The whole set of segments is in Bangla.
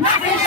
Nothing.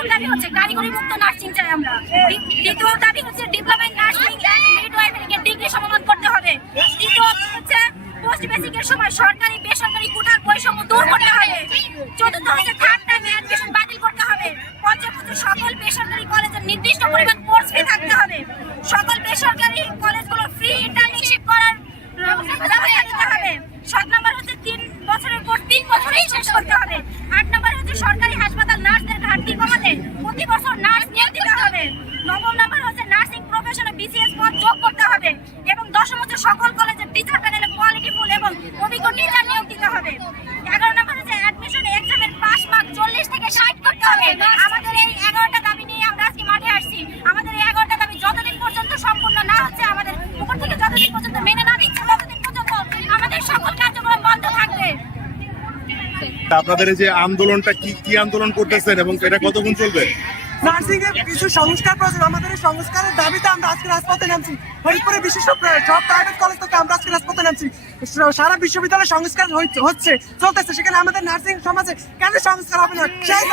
প্রথম দাবি হচ্ছে কারিগরি মুক্ত নার্সিং চাই আমরা। দ্বিতীয় দাবি নবম নম্বর হচ্ছে নার্সিং প্রফেশনে বিসিএস পদ যোগ করতে হবে এবং দশম হচ্ছে সকল কলেজের টিচার প্যানেলে কোয়ালিটিফুল এবং অভিজ্ঞ টিচার নিয়োগ দিতে হবে। এগারো নম্বর হচ্ছে অ্যাডমিশন এক্সামের পাস মার্ক চল্লিশ থেকে ষাট করতে হবে। আমাদের এই এগারোটা দাবি নিয়ে আমরা আজকে মাঠে আসছি। আমাদের এই এগারোটা দাবি যতদিন পর্যন্ত সম্পূর্ণ না হচ্ছে, আমাদের উপর থেকে যতদিন পর্যন্ত মেনে না দিচ্ছে ততদিন পর্যন্ত আমাদের সকল কার্যক্রম বন্ধ থাকবে। আপনাদের যে আন্দোলনটা কি কি আন্দোলন করতেছেন এবং এটা কতক্ষণ চলবে? নার্সিং এর কিছু সংস্কার প্রয়োজন আমাদের সংস্কারের দাবিতে আমরা আজকে রাজপথে নামছি। হরিপুরে বিশেষ সব প্রাইভেট কলেজ থেকে আমরা আজকে রাজপথে নামছি। সারা বিশ্ববিদ্যালয় সংস্কার হচ্ছে- চলতেছে। সেখানে আমাদের নার্সিং সমাজে কেন সংস্কার হবে না? সেই